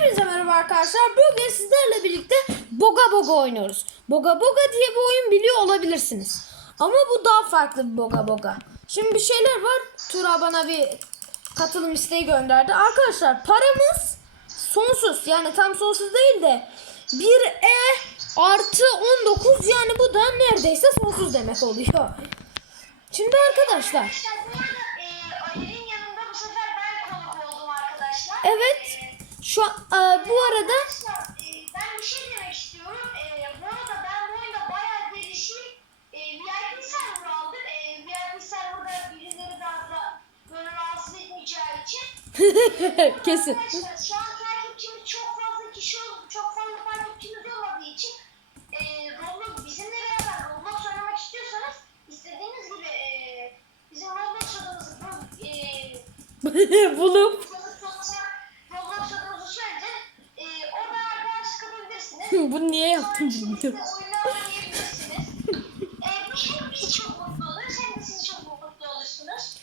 Hepinize merhaba arkadaşlar. Bugün sizlerle birlikte Boga Boga oynuyoruz. Boga Boga diye bir oyun biliyor olabilirsiniz. Ama bu daha farklı bir Boga Boga. Şimdi bir şeyler var. Tura bana bir katılım isteği gönderdi. Arkadaşlar paramız sonsuz. Yani tam sonsuz değil de 1E artı 19 yani bu da neredeyse sonsuz demek oluyor. Şimdi arkadaşlar e, arkadaşlar. evet E, şu an- e, bu arada arkadaşlar e, ben bir şey demek istiyorum. E, bu arada ben bu oyunda bayağı gelişim e, VIP server aldım. E, VIP serverda birileri daha da böyle rahatsız etmeyeceği için. kesin. Arkadaşlar şu an takipçimiz çok fazla kişi oldu. Çok fazla takipçimiz olmadığı için e, Roblox bizimle beraber Roblox oynamak istiyorsanız istediğiniz gibi e, bizim Roblox adımızı bu e, bulup Roblox adımızı söyleyeceğiz. E, orada arkadaş kalabilirsiniz. bunu niye yaptım Sonra bilmiyorum. içerisinde oyunlar oynayabilirsiniz. E, bu hem biz çok mutlu oluruz hem de siz çok mutlu olursunuz.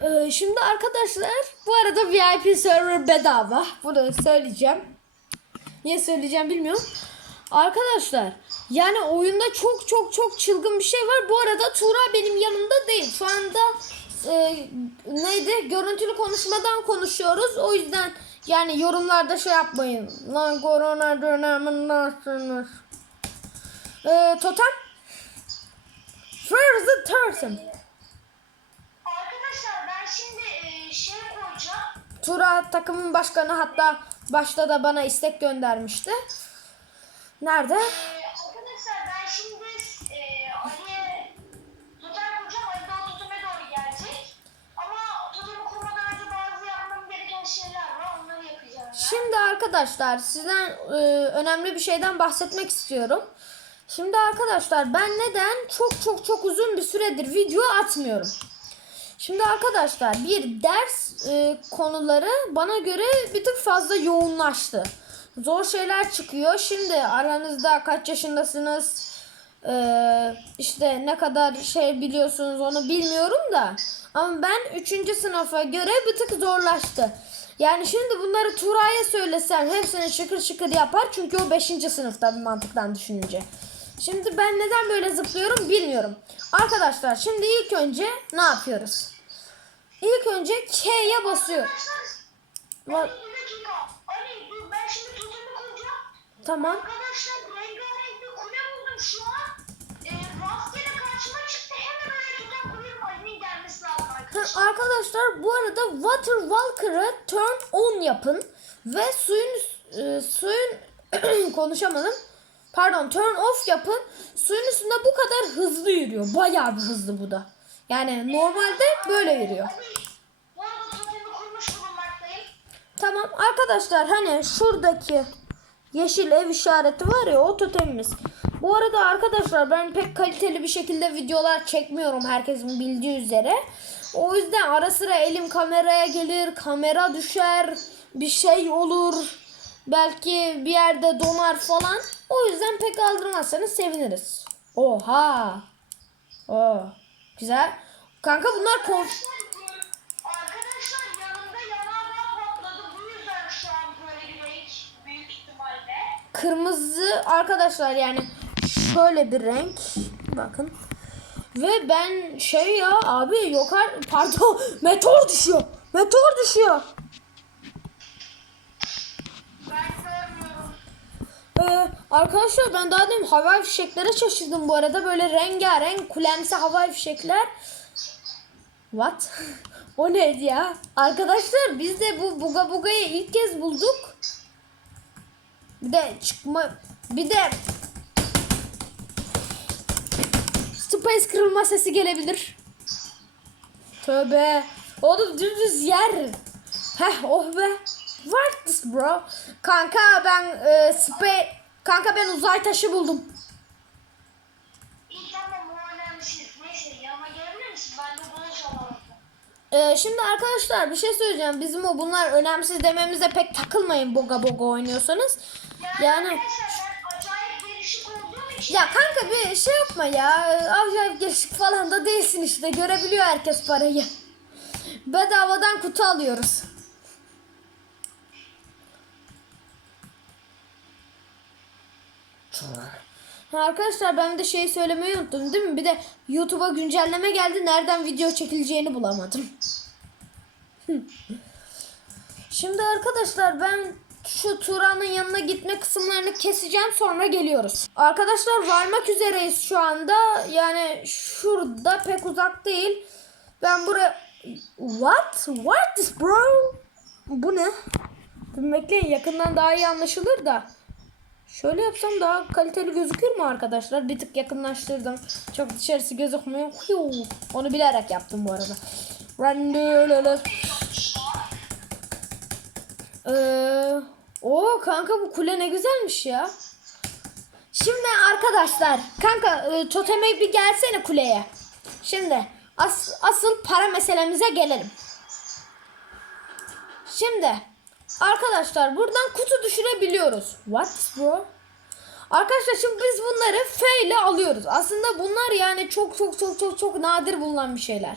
Ee, şimdi arkadaşlar bu arada VIP server bedava. Bunu söyleyeceğim. Niye söyleyeceğim bilmiyorum. Arkadaşlar yani oyunda çok çok çok çılgın bir şey var. Bu arada Tuğra benim yanımda değil. Şu anda e, neydi? Görüntülü konuşmadan konuşuyoruz. O yüzden yani yorumlarda şey yapmayın. Lan korona dönemindesiniz. Ee, totem? Where is the person? Arkadaşlar ben şimdi e, şey koyacağım. Tura takımın başkanı hatta başta da bana istek göndermişti. Nerede? Ee, arkadaşlar ben şimdi e, Ali'ye totem kuracağım. Ali de o toteme doğru gelecek. Ama totemi kurmadan önce bazı yapmam gereken şeyler var. Onları yapacağım ben. Şimdi arkadaşlar sizden e, önemli bir şeyden bahsetmek istiyorum. Şimdi arkadaşlar ben neden çok çok çok uzun bir süredir video atmıyorum. Şimdi arkadaşlar bir ders e, konuları bana göre bir tık fazla yoğunlaştı. Zor şeyler çıkıyor. Şimdi aranızda kaç yaşındasınız? e, işte ne kadar şey biliyorsunuz onu bilmiyorum da. Ama ben 3. sınıfa göre bir tık zorlaştı. Yani şimdi bunları Turay'a söylesem hepsini şıkır şıkır yapar. Çünkü o 5. sınıfta bir mantıktan düşününce. Şimdi ben neden böyle zıplıyorum bilmiyorum. Arkadaşlar şimdi ilk önce ne yapıyoruz? İlk önce K'ye basıyor. Arkadaşlar Va- Ali bir dakika. Ali dur ben şimdi totemi kuracağım. Tamam. Arkadaşlar rengarenk bir kule buldum şu an. Arkadaşlar. Bu arada Water Walker'ı turn on yapın ve suyun e, suyun konuşamadım. Pardon turn off yapın. Suyun üstünde bu kadar hızlı yürüyor. Bayağı bir hızlı bu da. Yani normalde böyle yürüyor. Tamam arkadaşlar hani şuradaki yeşil ev işareti var ya o totemimiz. Bu arada arkadaşlar ben pek kaliteli bir şekilde videolar çekmiyorum herkesin bildiği üzere. O yüzden ara sıra elim kameraya gelir, kamera düşer, bir şey olur. Belki bir yerde donar falan. O yüzden pek aldırmazsanız seviniriz. Oha. Oo. Güzel. Kanka bunlar ihtimalle. kırmızı arkadaşlar yani şöyle bir renk bakın ve ben şey ya abi yok ar- pardon meteor düşüyor. Meteor düşüyor. Ee, arkadaşlar ben daha demin havai fişeklere şaşırdım bu arada. Böyle rengarenk kulemsi havai fişekler. What? O neydi ya? Arkadaşlar biz de bu buga bugayı ilk kez bulduk. Bir de çıkma bir de Space kırılma sesi gelebilir. Tövbe. Oğlum dümdüz yer. Heh oh be. What this bro? Kanka ben e, space Kanka ben uzay taşı buldum. İyi tamam o. Neyse? Ben de. Ee, şimdi arkadaşlar bir şey söyleyeceğim. Bizim o bunlar önemsiz dememize pek takılmayın boga boga oynuyorsanız. Yani, Yani ya kanka bir şey yapma ya. Acayip gelişik falan da değilsin işte. Görebiliyor herkes parayı. Bedavadan kutu alıyoruz. Arkadaşlar ben de şey söylemeyi unuttum değil mi? Bir de YouTube'a güncelleme geldi. Nereden video çekileceğini bulamadım. Şimdi arkadaşlar ben şu Turan'ın yanına gitme kısımlarını keseceğim sonra geliyoruz. Arkadaşlar varmak üzereyiz şu anda. Yani şurada pek uzak değil. Ben buraya... What? What is bro? Bu ne? Bekleyin yakından daha iyi anlaşılır da. Şöyle yapsam daha kaliteli gözükür mü arkadaşlar? Bir tık yakınlaştırdım. Çok dışarısı gözükmüyor. Onu bilerek yaptım bu arada. Randolala. Ee, o kanka bu kule ne güzelmiş ya. Şimdi arkadaşlar kanka e, toteme bir gelsene kuleye. Şimdi as, asıl para meselemize gelelim. Şimdi arkadaşlar buradan kutu düşürebiliyoruz. What bro? Arkadaşlar şimdi biz bunları F ile alıyoruz. Aslında bunlar yani çok çok çok çok çok nadir bulunan bir şeyler.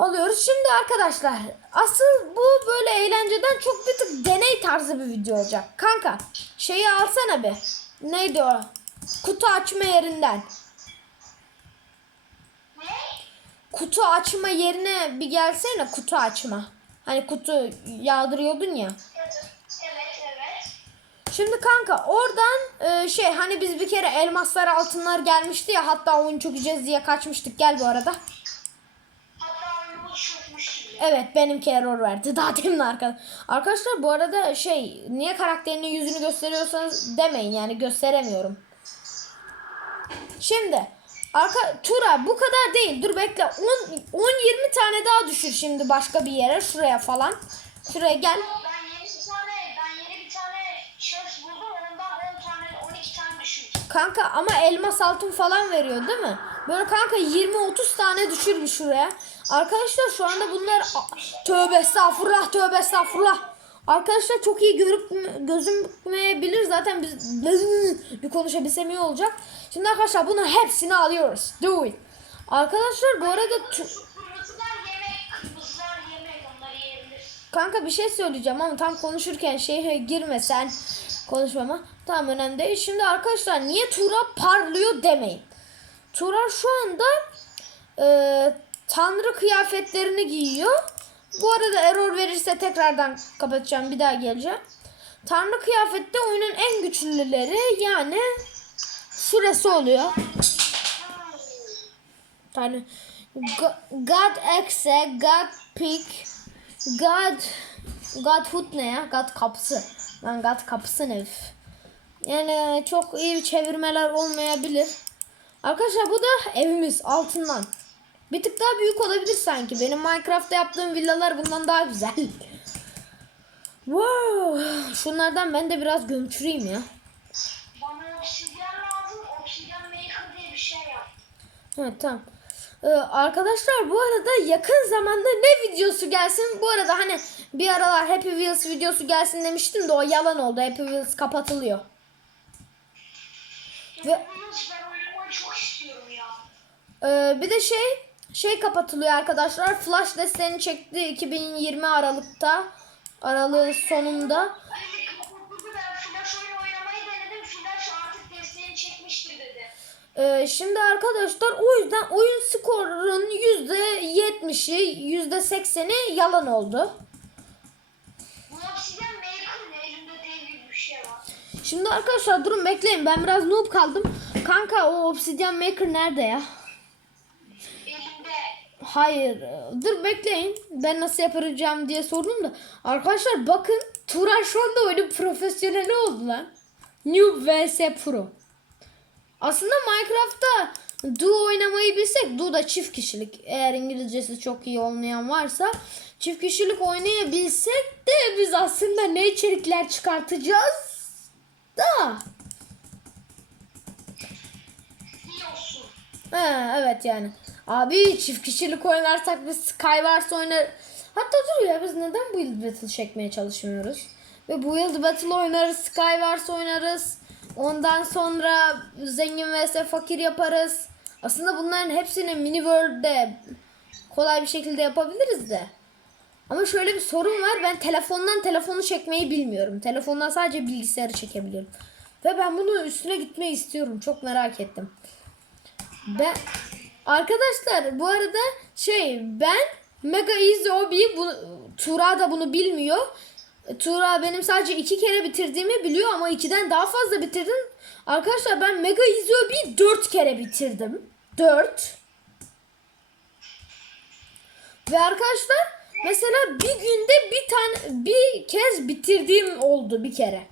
Alıyoruz. Şimdi arkadaşlar asıl bu böyle eğlenceden çok bir tık deney tarzı bir video olacak. Kanka şeyi alsana bir. Neydi o? Kutu açma yerinden. Kutu açma yerine bir gelsene kutu açma. Hani kutu yağdırıyordun ya. Şimdi kanka oradan e, şey hani biz bir kere elmaslar altınlar gelmişti ya hatta oyun çökeceğiz diye kaçmıştık gel bu arada. Hatta oyunumu çökmüş bile. Evet benimki error verdi daha demin arkadaşlar. Arkadaşlar bu arada şey niye karakterinin yüzünü gösteriyorsanız demeyin yani gösteremiyorum. Şimdi arka Tura bu kadar değil dur bekle 10 10 20 tane daha düşür şimdi başka bir yere şuraya falan. Şuraya gel. Ben yeni bir tane, ben yeni bir tane şans buldum. Ondan 10 tane, 12 tane düşürdüm. Kanka ama elmas altın falan veriyor değil mi? Böyle kanka 20-30 tane düşür bir şuraya. Arkadaşlar şu anda bunlar tövbe estağfurullah tövbe estağfurullah. Arkadaşlar çok iyi görüp gözükmeyebilir zaten biz bir konuşabilsem iyi olacak. Şimdi arkadaşlar bunun hepsini alıyoruz. Do it. Arkadaşlar bu arada. Kanka bir şey söyleyeceğim ama tam konuşurken şeye girme sen konuşmama. Tamam önemli değil. Şimdi arkadaşlar niye Tura parlıyor demeyin. Tura şu anda e, tanrı kıyafetlerini giyiyor. Bu arada error verirse tekrardan kapatacağım bir daha geleceğim. Tanrı kıyafette oyunun en güçlüleri yani şurası oluyor. Go- God Exe, God Pick, God God Foot ne ya? God kapısı. God kapısı ne? Yani çok iyi çevirmeler olmayabilir. Arkadaşlar bu da evimiz altından. Bir tık daha büyük olabilir sanki. Benim Minecraft'ta yaptığım villalar bundan daha güzel. wow. Şunlardan ben de biraz gömçüreyim ya. Bana obsidyen lazım. Obsidyen maker diye bir şey yap. Evet tamam. Ee, arkadaşlar bu arada yakın zamanda ne videosu gelsin? Bu arada hani bir aralar Happy Wheels videosu gelsin demiştim de o yalan oldu. Happy Wheels kapatılıyor. Ve-. Ee, bir de şey şey kapatılıyor arkadaşlar. Flash desteğini çekti 2020 Aralık'ta. Aralığın sonunda. Ee, şimdi arkadaşlar o yüzden oyun skorunun %70'i %80'i yalan oldu. Şey var. Şimdi arkadaşlar durun bekleyin ben biraz noob kaldım. Kanka o Obsidian Maker nerede ya? Elimde. Hayır. Dur bekleyin. Ben nasıl yapacağım diye sordum da. Arkadaşlar bakın Turan şu anda oyunun profesyoneli oldu lan. Noob vs Pro. Aslında Minecraft'ta duo oynamayı bilsek duo da çift kişilik. Eğer İngilizcesi çok iyi olmayan varsa çift kişilik oynayabilsek de biz aslında ne içerikler çıkartacağız da. He, evet yani. Abi çift kişilik oynarsak biz Skywars oynar. Hatta dur ya biz neden Build Battle çekmeye çalışmıyoruz? Ve Build Battle oynarız, Skywars oynarız. Ondan sonra zengin vs fakir yaparız. Aslında bunların hepsini mini world'de kolay bir şekilde yapabiliriz de. Ama şöyle bir sorun var. Ben telefondan telefonu çekmeyi bilmiyorum. Telefondan sadece bilgisayarı çekebiliyorum. Ve ben bunun üstüne gitmeyi istiyorum. Çok merak ettim. Ben arkadaşlar bu arada şey ben Mega Easy Obi'yi bu Tura da bunu bilmiyor. Tura benim sadece iki kere bitirdiğimi biliyor ama ikiden daha fazla bitirdim. Arkadaşlar ben Mega Easy Obi'yi dört kere bitirdim. Dört. Ve arkadaşlar mesela bir günde bir tane bir kez bitirdiğim oldu bir kere.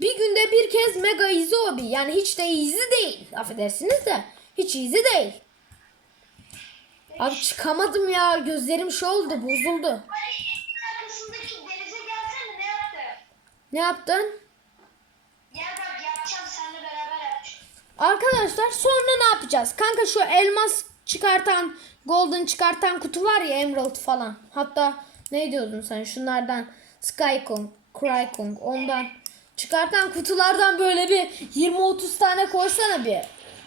Bir günde bir kez mega easy obi. Yani hiç de easy değil. Affedersiniz de. Hiç easy değil. Abi çıkamadım ya. Gözlerim şey oldu. Bozuldu. Ne yaptın? Gel bak yapacağım seninle beraber yapacağım. Arkadaşlar sonra ne yapacağız? Kanka şu elmas çıkartan, golden çıkartan kutu var ya emerald falan. Hatta ne diyordun sen şunlardan Skycong, Crycong ondan çıkartan kutulardan böyle bir 20-30 tane koysana bir.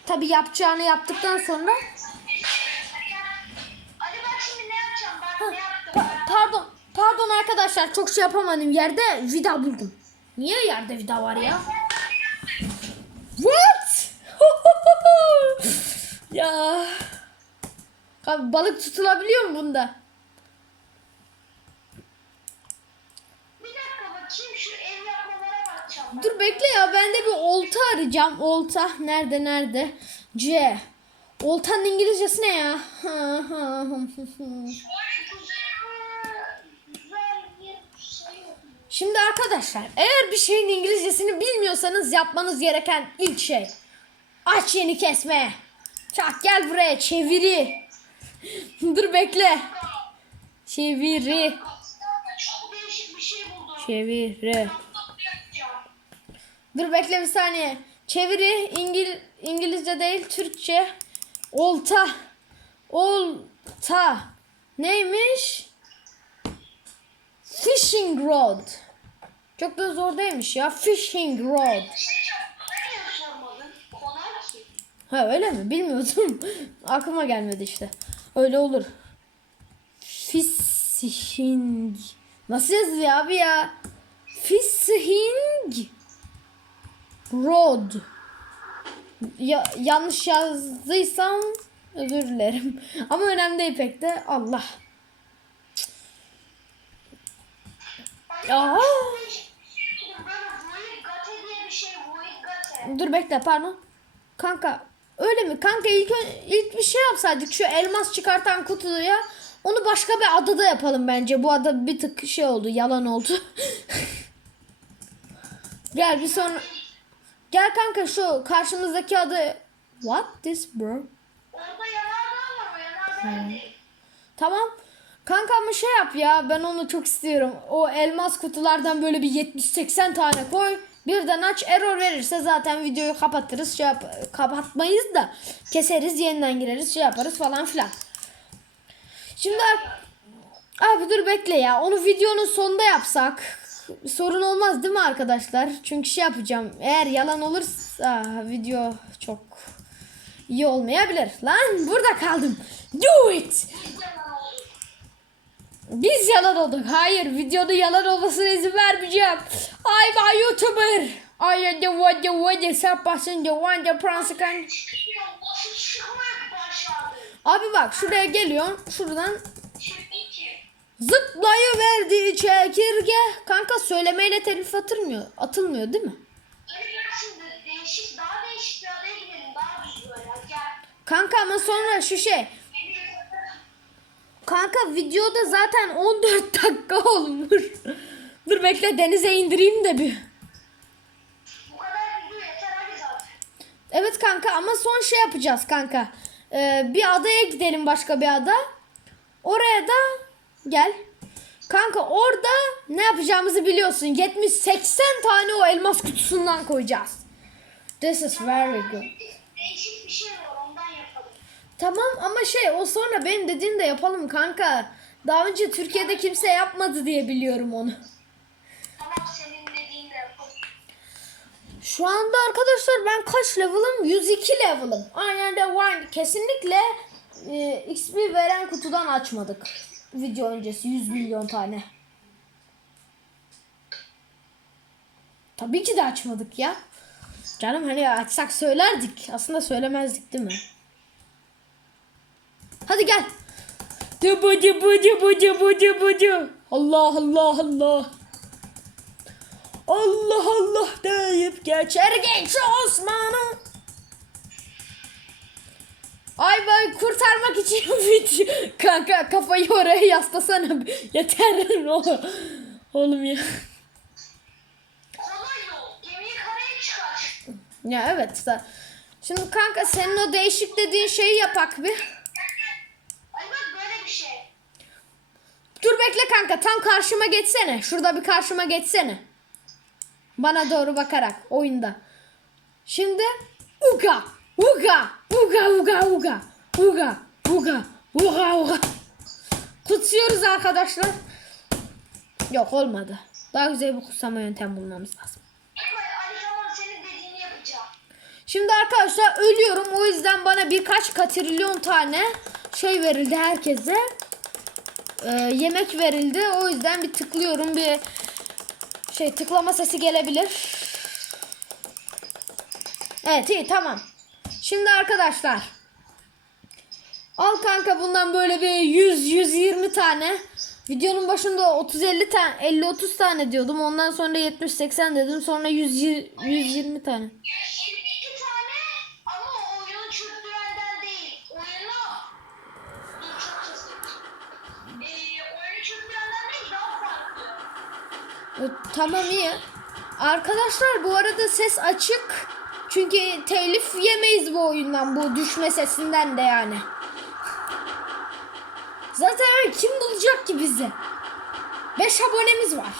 Tabi yapacağını yaptıktan sonra pardon arkadaşlar çok şey yapamadım yerde vida buldum. Niye yerde vida var ya? What? ya. Abi balık tutulabiliyor mu bunda? Dur bekle ya ben de bir olta arayacağım. Olta nerede nerede? C. Oltanın İngilizcesi ne ya? Böyle güzel güzel bir şey yok. Şimdi arkadaşlar eğer bir şeyin İngilizcesini bilmiyorsanız yapmanız gereken ilk şey aç yeni kesme. Çak gel buraya çeviri. Dur bekle. Çeviri. Çeviri. Dur bekle bir saniye. Çeviri İngil İngilizce değil Türkçe. Olta. Olta. Neymiş? Fishing rod. Çok da zor değilmiş ya. Fishing rod. Ha öyle mi? Bilmiyordum. Aklıma gelmedi işte. Öyle olur. Fishing. Nasıl yazılıyor abi ya? Fishing. Road. Ya, yanlış yazdıysam özür dilerim. Ama önemli değil pek de. Allah. Ya. Değişik bir şey buldum. Böyle Void Gate diye bir şey. Void Gate. Dur bekle pardon. Kanka öyle mi? Kanka ilk, ilk bir şey yapsaydık şu elmas çıkartan kutuya onu başka bir adada yapalım bence. Bu ada bir tık şey oldu yalan oldu. Gel bir sonra. Gel kanka şu karşımızdaki adı. What this bro? Orada yanardağ var. O yanardağ. Tamam. Kanka ama şey yap ya ben onu çok istiyorum. O elmas kutulardan böyle bir 70-80 tane koy. Birden aç error verirse zaten videoyu kapatırız. Şey yap kapatmayız da keseriz yeniden gireriz şey yaparız falan filan. Şimdi abi dur bekle ya onu videonun sonunda yapsak sorun olmaz değil mi arkadaşlar? Çünkü şey yapacağım eğer yalan olursa video çok iyi olmayabilir. Lan burada kaldım. Do it. Biz yalan olduk. Hayır videoda yalan olmasına izin vermeyeceğim. I'm a YouTuber. I am the one the one the sapasın the one the. Nasıl çıkmak başardı? Abi bak şuraya geliyorsun. Şuradan Şimdi ki. zıplayıverdi çekirge. Kanka söylemeyle telif atılmıyor. Atılmıyor değil mi? Kanka ama sonra şu şey. Kanka videoda zaten 14 dakika olmuş. Dur bekle denize indireyim de bir. Evet kanka ama son şey yapacağız kanka. Ee, bir adaya gidelim başka bir ada. Oraya da gel. Kanka orada ne yapacağımızı biliyorsun. 70-80 tane o elmas kutusundan koyacağız. This is very good. Değişik bir şey var. Tamam ama şey o sonra benim dediğim de yapalım kanka. Daha önce Türkiye'de kimse yapmadı diye biliyorum onu. Tamam senin dediğinle yapalım. Şu anda arkadaşlar ben kaç level'ım? 102 level'ım. Aynen de one. Kesinlikle e, XP veren kutudan açmadık. Video öncesi 100 milyon tane. Tabii ki de açmadık ya. Canım hani açsak söylerdik. Aslında söylemezdik değil mi? Hadi gel. Dıbı dıbı dıbı dıbı dıbı dı. Allah Allah Allah. Allah Allah deyip geçer geç Osman'ı. Ay vay kurtarmak için video. Kanka kafayı oraya yaslasana. Yeter oğlum. Oğlum ya. Ya evet. Şimdi kanka senin o değişik dediğin şeyi yapak bir. Ay bak böyle bir şey. Dur bekle kanka tam karşıma geçsene. Şurada bir karşıma geçsene. Bana doğru bakarak oyunda. Şimdi uga uga uga uga uga uga uga uga uga. Kutsuyoruz arkadaşlar. Yok olmadı. Daha güzel bir kutsama yöntem bulmamız lazım. Şimdi arkadaşlar ölüyorum. O yüzden bana birkaç katrilyon tane şey verildi herkese. Ee, yemek verildi. O yüzden bir tıklıyorum. Bir şey tıklama sesi gelebilir. Evet iyi tamam. Şimdi arkadaşlar. Al kanka bundan böyle bir 100-120 tane. Videonun başında 30-50 tane 50-30 tane diyordum. Ondan sonra 70-80 dedim. Sonra 100, 120 tane. E, Tamam iyi. Arkadaşlar bu arada ses açık. Çünkü telif yemeyiz bu oyundan bu düşme sesinden de yani. Zaten kim bulacak ki bizi? 5 abonemiz var.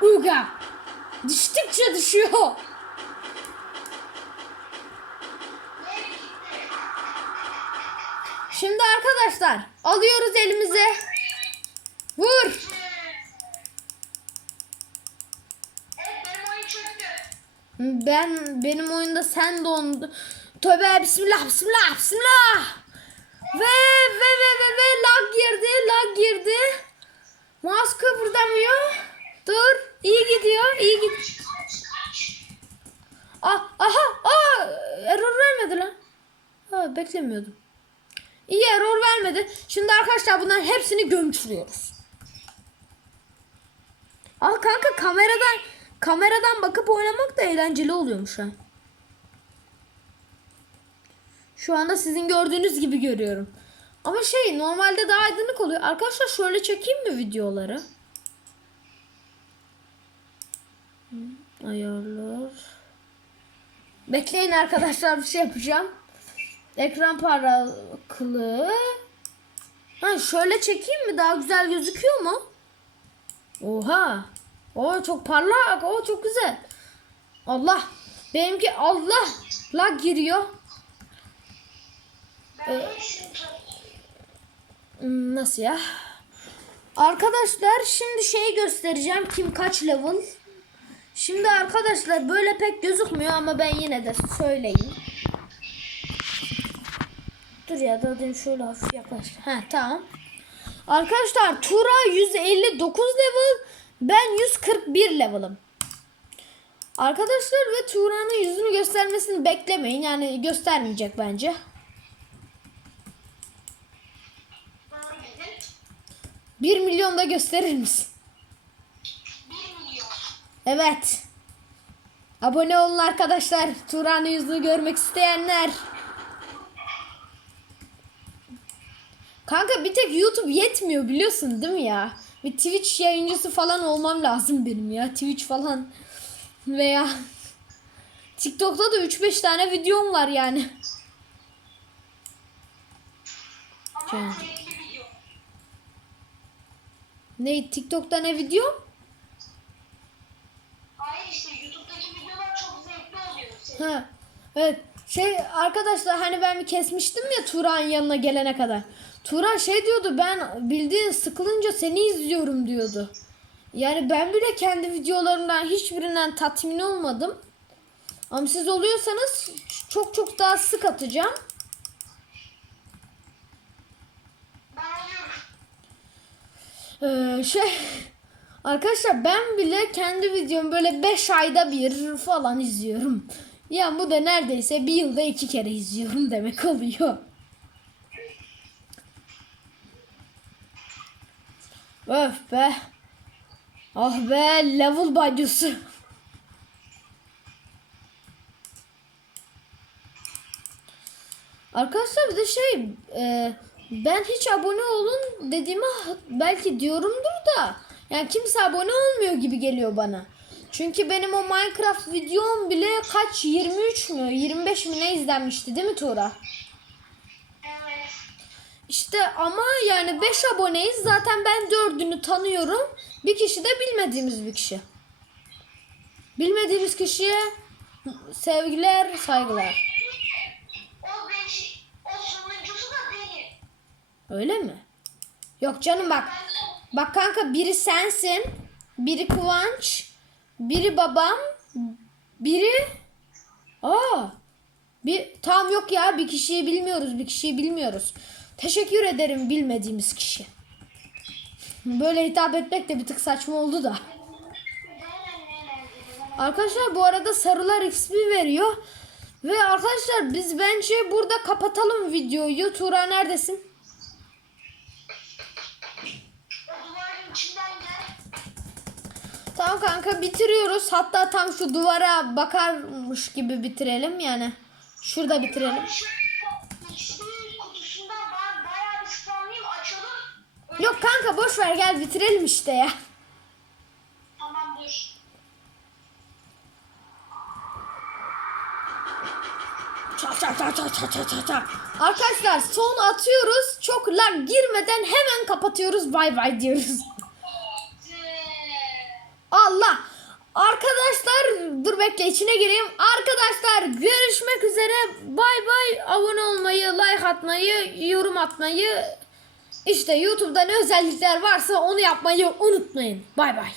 Uga. Düştükçe düşüyor. Şimdi arkadaşlar alıyoruz elimize. Vur. Ben benim oyunda sen dondu. Tövbe bismillah bismillah bismillah. Ve ve ve ve ve lag girdi lag girdi. Mouse kıpırdamıyor. Dur iyi gidiyor iyi gidiyor. Ah, aha aa error vermedi lan. Ha beklemiyordum. İyi error vermedi. Şimdi arkadaşlar bunların hepsini gömçürüyoruz. Aa kanka kameradan kameradan bakıp oynamak da eğlenceli oluyormuş ha. Şu anda sizin gördüğünüz gibi görüyorum. Ama şey normalde daha aydınlık oluyor. Arkadaşlar şöyle çekeyim mi videoları? Ayarlar. Bekleyin arkadaşlar bir şey yapacağım. Ekran parlaklığı. Ha şöyle çekeyim mi? Daha güzel gözüküyor mu? Oha. O çok parlak. O çok güzel. Allah. Benimki Allah. Lag giriyor. Şunu Hmm, Nasıl ya? Arkadaşlar şimdi şey göstereceğim. Kim kaç level. Şimdi arkadaşlar böyle pek gözükmüyor ama ben yine de söyleyeyim. Dur ya da şöyle hafif yaklaş. Ha tamam. Arkadaşlar Tura 159 level. Ben 141 level'ım. Arkadaşlar ve Tura'nın yüzünü göstermesini beklemeyin. Yani göstermeyecek bence. 1 milyon da gösterir misin? 1 milyon. Evet. Abone olun arkadaşlar. Turan'ın yüzünü görmek isteyenler. Kanka bir tek YouTube yetmiyor biliyorsun değil mi ya? Bir Twitch yayıncısı falan olmam lazım benim ya. Twitch falan. Veya TikTok'ta da 3-5 tane videom var yani. Ama. Ne TikTok'ta ne video? Hayır işte YouTube'daki videolar çok zevkli oluyor. Senin. Ha. Evet. Şey arkadaşlar hani ben bir kesmiştim ya Turan yanına gelene kadar. Turan şey diyordu ben bildiğin sıkılınca seni izliyorum diyordu. Yani ben bile kendi videolarımdan hiçbirinden tatmin olmadım. Ama siz oluyorsanız çok çok daha sık atacağım. Ee, şey Arkadaşlar ben bile kendi videomu böyle 5 ayda bir falan izliyorum. Ya bu da neredeyse bir yılda iki kere izliyorum demek oluyor. Öf be. Ah be level bacısı. Arkadaşlar bir de şey e, ben hiç abone olun dediğime ha- belki diyorumdur da yani kimse abone olmuyor gibi geliyor bana. Çünkü benim o Minecraft videom bile kaç 23 mü 25 mi ne izlenmişti değil mi Tuğra? İşte ama yani 5 aboneyiz zaten ben dördünü tanıyorum. Bir kişi de bilmediğimiz bir kişi. Bilmediğimiz kişiye sevgiler saygılar. Öyle mi? Yok canım bak. Bak kanka biri sensin. Biri Kıvanç. Biri babam. Biri... Aa. Bir tam yok ya bir kişiyi bilmiyoruz bir kişiyi bilmiyoruz. Teşekkür ederim bilmediğimiz kişi. Böyle hitap etmek de bir tık saçma oldu da. Arkadaşlar bu arada sarılar XP veriyor. Ve arkadaşlar biz bence burada kapatalım videoyu. Tuğra neredesin? Tamam kanka bitiriyoruz. Hatta tam şu duvara bakarmış gibi bitirelim yani. Şurada bitirelim. Şu XP kutusundan ben bayağı bir spamlayayım açalım. Öyle- Yok kanka boş ver gel bitirelim işte ya. Tamam dur. Ça ça ça ça ça ça ça ça. Arkadaşlar son atıyoruz. Çok lag girmeden hemen kapatıyoruz. Bay bay diyoruz. Allah. Arkadaşlar dur bekle içine gireyim. Arkadaşlar görüşmek üzere. Bay bay. Abone olmayı, like atmayı, yorum atmayı. İşte YouTube'da ne özellikler varsa onu yapmayı unutmayın. Bay bay.